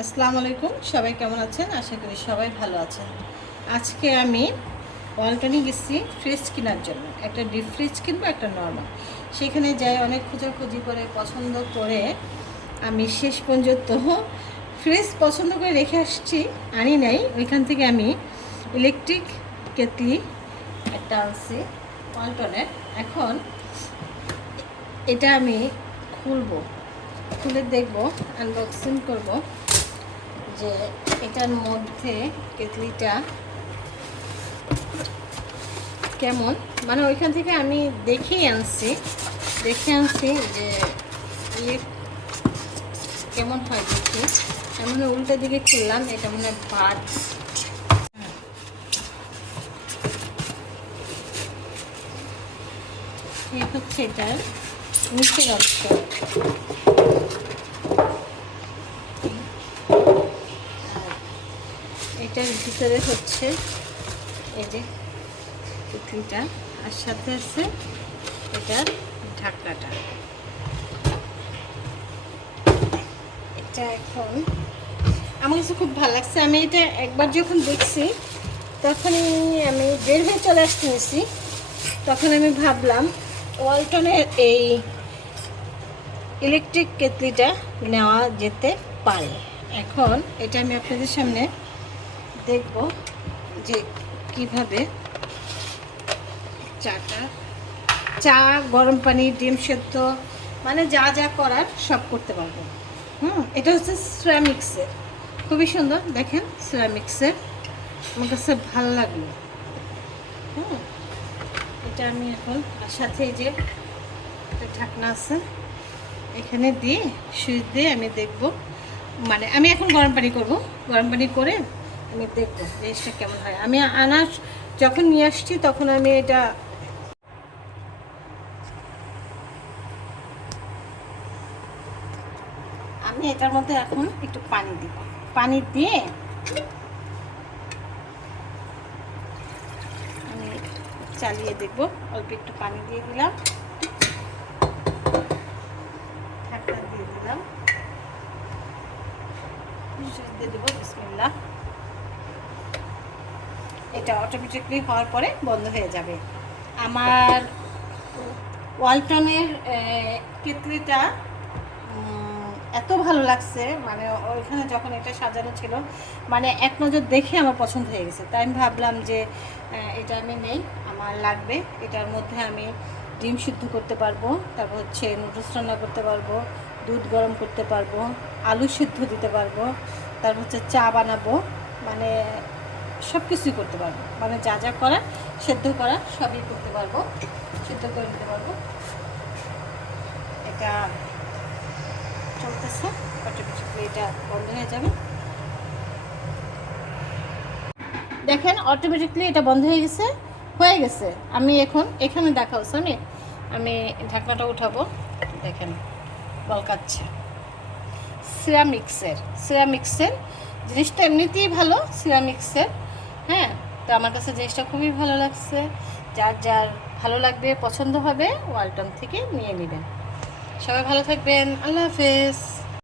আসসালামু আলাইকুম, সবাই কেমন আছেন? আশা করি সবাই ভালো আছেন। আজকে আমি ওয়ালটনে গেছি ফ্রিজ কেনার জন্য। একটা ডিপ ফ্রিজ কিনবো, একটা নর্মাল। সেখানে যাই, অনেক খোঁজাখুঁজি করে, পছন্দ করে আমি শেষ পর্যন্ত ফ্রিজ পছন্দ করে রেখে আসছি, আনি নাই। ওইখান থেকে আমি ইলেকট্রিক কেতলি একটা আনছি ওয়ালটনের এখন এটা আমি খুলবো, খুলে দেখব আনবক্সিং করব। যে এটার মধ্যে কেতলিটা কেমন? মানে ওইখান থেকে আমি দেখেই আনছি। দেখে আনছি যে ইয়ে কেমন হয় দেখি। এমন উল্টো দিকে খুললাম, এটা মনে হয় ভাত এই হচ্ছে এটার নিচের অংশ। এটার ভিতরে হচ্ছে এই যে পুঁথিটা আর সাথে আছে এটার ঢাকনাটা। এটা এখন আমার কাছে খুব ভালো লাগছে। আমি এটা একবার যখন দেখছি, তখনই আমি বের হয়ে চলে আসতে নিয়েছি তখন আমি ভাবলাম, ওয়ালটনের এই ইলেকট্রিক কেতলিটা নেওয়া যেতে পারে। এখন এটা আমি আপনাদের সামনে দেখব যে কীভাবে চাটা, চা, গরম পানি, ডিম সেদ্ধ মানে যা যা করার সব করতে পারব। হুম, এটা হচ্ছে সিরামিক্সের খুবই সুন্দর, দেখেন সিরামিক্সের আমার কাছে ভালো লাগল। হুম, এটা আমি এখন সাথে যে একটা ঢাকনা আছে, এখানে দিয়ে, সুইচ দিয়ে আমি দেখব। মানে আমি এখন গরম পানি করব। গরম পানি করে আমি দেখব জিনিসটা কেমন হয়। আমি যখন নিয়ে আসছি, তখন আমি এটা আমি এটার মধ্যে এখন একটু পানি দিব। পানি দিয়ে আমি চালিয়ে দেখব। অল্প একটু পানি দিয়ে দিলাম। দিয়ে দিলাম। দিয়ে দেবো, বিসমিল্লাহ। এটা অটোমেটিকলি হওয়ার পরে বন্ধ হয়ে যাবে। আমার ওয়ালটনের কেতলিটা এত ভালো লাগছে মানে ওইখানে যখন এটা সাজানো ছিল মানে এক নজর দেখে আমার পছন্দ হয়ে গেছে। তাই আমি ভাবলাম যে এটা আমি নেই, আমার লাগবে। এটার মধ্যে আমি ডিম সিদ্ধ করতে পারব, তারপর হচ্ছে নুডলস রান্না করতে পারব, দুধ গরম করতে পারব, আলু সিদ্ধ দিতে পারব, তারপর হচ্ছে চা বানাবো মানে সব কিছুই করতে পারব। মানে যা যা করা, সেদ্ধ করা, সবই করতে পারব। সেদ্ধ করে নিতে পারব। এটা চলতেছে। অটোমেটিকলি এটা বন্ধ হয়ে যাবে। দেখেন অটোমেটিকলি এটা বন্ধ হয়ে গেছে। হয়ে গেছে। আমি এখন, এখানে দেখা হচ্ছে আমি আমি ঢাকনাটা উঠাবো। দেখেন, বলকাচ্ছে। সিরামিক্সের সিরামিক্সের জিনিসটা এমনিতেই ভালো সিরামিক্সের হ্যাঁ তো আমার কাছে জিনিসটা খুবই ভালো লাগছে। যার যার ভালো লাগবে, পছন্দ হবে, ওয়ালটন থেকে নিয়ে নেবেন। সবাই ভালো থাকবেন। আল্লাহ হাফেজ।